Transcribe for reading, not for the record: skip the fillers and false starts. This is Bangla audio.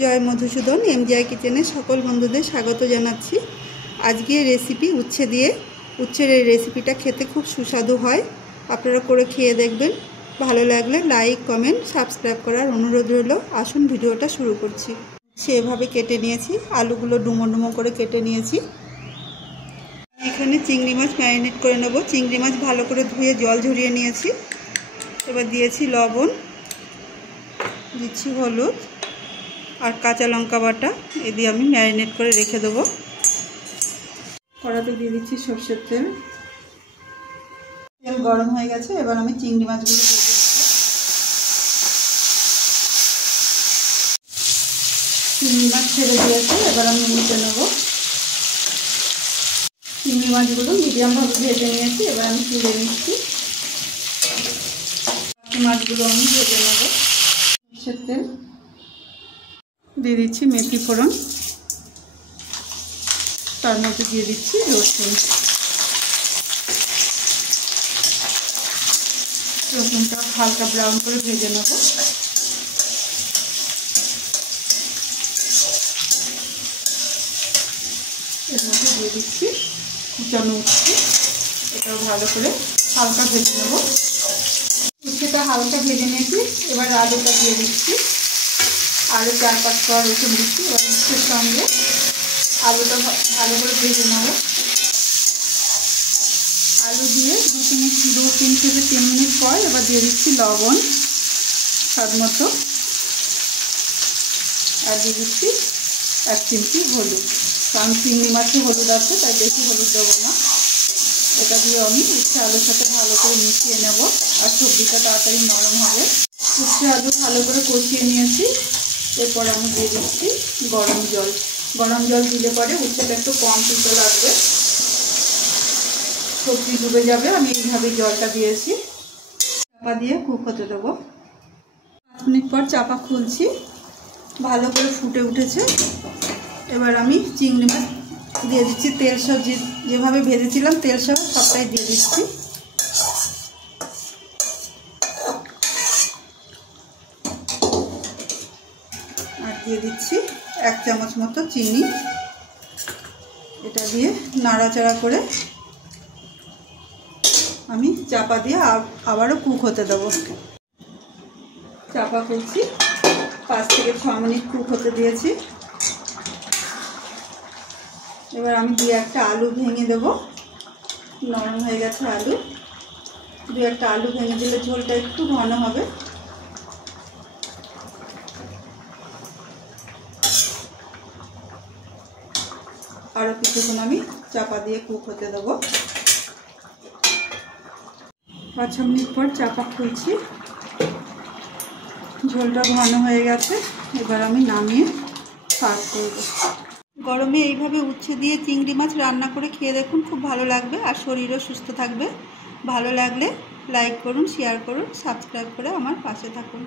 জয় মধুসূদন এমজিআই কিচেনে সকল বন্ধুদের স্বাগত জানাচ্ছি। আজকে রেসিপি উচ্ছে দিয়ে। উচ্ছের এই রেসিপিটা খেতে খুব সুস্বাদু হয়, আপনারা করে খেয়ে দেখবেন। ভালো লাগলে লাইক কমেন্ট সাবস্ক্রাইব করার অনুরোধ রইল। আসুন ভিডিওটা শুরু করছি। সেভাবে কেটে নিয়েছি, আলুগুলো ডুমো ডুমো করে কেটে নিয়েছি। এখানে চিংড়ি মাছ ম্যারিনেট করে নেব। চিংড়ি মাছ ভালো করে ধুয়ে জল ঝরিয়ে নিয়েছি। এবার দিয়েছি লবণ, দিচ্ছি হলুদ আর কাঁচা লঙ্কা বাটা। এ দিয়ে আমি ম্যারিনেট করে রেখে দেবো। কড়াতে দিয়ে দিচ্ছি সরষের তেল। তেল গরম হয়ে গেছে, এবার আমি চিংড়ি মাছগুলো ভেজে নেব। চিংড়ি মাছ ছেড়ে দিয়েছে, এবার আমি উল্টে নেব। চিংড়ি মাছগুলো মিডিয়ামভাবে ভেজে নিয়েছি, এবার আমি তুলে নিচ্ছি। মাছগুলো আমি ভেজে নেব। সরষের তেল দিয়ে দিচ্ছি, মেথি ফোড়ন, তার মধ্যে দিয়ে দিচ্ছি রসুন। রসুনটা হালকা ব্রাউন করে ভেজে নেব। এর মধ্যে দিয়ে দিচ্ছি কুচানো উচ্ছে। এটাও ভালো করে হালকা ভেজে নেব। উচ্ছেটা হালকা ভেজে নিয়েছি, এবার আলুটা দিয়ে দিচ্ছি। আলু 4-5 কোয়া রসুন দিচ্ছি। এবার উচ্ছের সঙ্গে আলুটা ভালো করে ভেজে নেব। আলু দিয়ে 2-3 থেকে 3 মিনিট পর এবার দিয়ে দিচ্ছি লবণ স্বাদ মতো, আর দিয়ে দিচ্ছি 1 চিমটি হলুদ। কারণ চিংড়ি মাছে হলুদ আছে, তাই বেশি হলুদ দেবো না। এটা দিয়ে আমি উচ্ছে আলুর সাথে ভালো করে মিশিয়ে নেব, আর সবজিটা তাড়াতাড়ি নরম হবে। উচ্ছে আলু ভালো করে কষিয়ে নিয়েছি। এরপর আমি দিয়ে দিচ্ছি গরম জল। গরম জল দিলে পরে উচ্ছেটা একটু কম তিতো লাগবে, সবজি ডুবে যাবে। আমি এইভাবে জলটা দিয়েছি। চাপা দিয়ে কুক হতে দেবো। 5 মিনিট পর চাপা খুলছি, ভালো করে ফুটে উঠেছে। এবার আমি চিংড়ি মাছ দিয়ে দিচ্ছি। তেল সব যেভাবে ভেজেছিলাম তেল সব সবটাই দিয়ে দিচ্ছি। আর দিয়ে দিচ্ছি 1 চামচ মতো চিনি। এটা দিয়ে নাড়াচাড়া করে আমি চাপা দিয়ে আবারও কুক হতে দেবো। চাপা খুলছি, 5 থেকে 6 মিনিট কুক হতে দিয়েছি। এবার আমি 2-1টা আলু ভেঙে দেবো। নরম হয়ে গেছে আলু। 2-1টা আলু ভেঙে দিলে ঝোলটা একটু ঘন হবে। আরও কিছুক্ষণ আমি চাপা দিয়ে কুক হতে দেবো। 5-6 মিনিট পর চাপা খুলছি, ঝোলটা ঘন হয়ে গেছে। এবার আমি নামিয়ে সার্ভ করব। গরমে এইভাবে উচ্ছে দিয়ে চিংড়ি মাছ রান্না করে খেয়ে দেখুন, খুব ভালো লাগবে আর শরীরও সুস্থ থাকবে। ভালো লাগলে লাইক করুন, শেয়ার করুন, সাবস্ক্রাইব করে আমার পাশে থাকুন।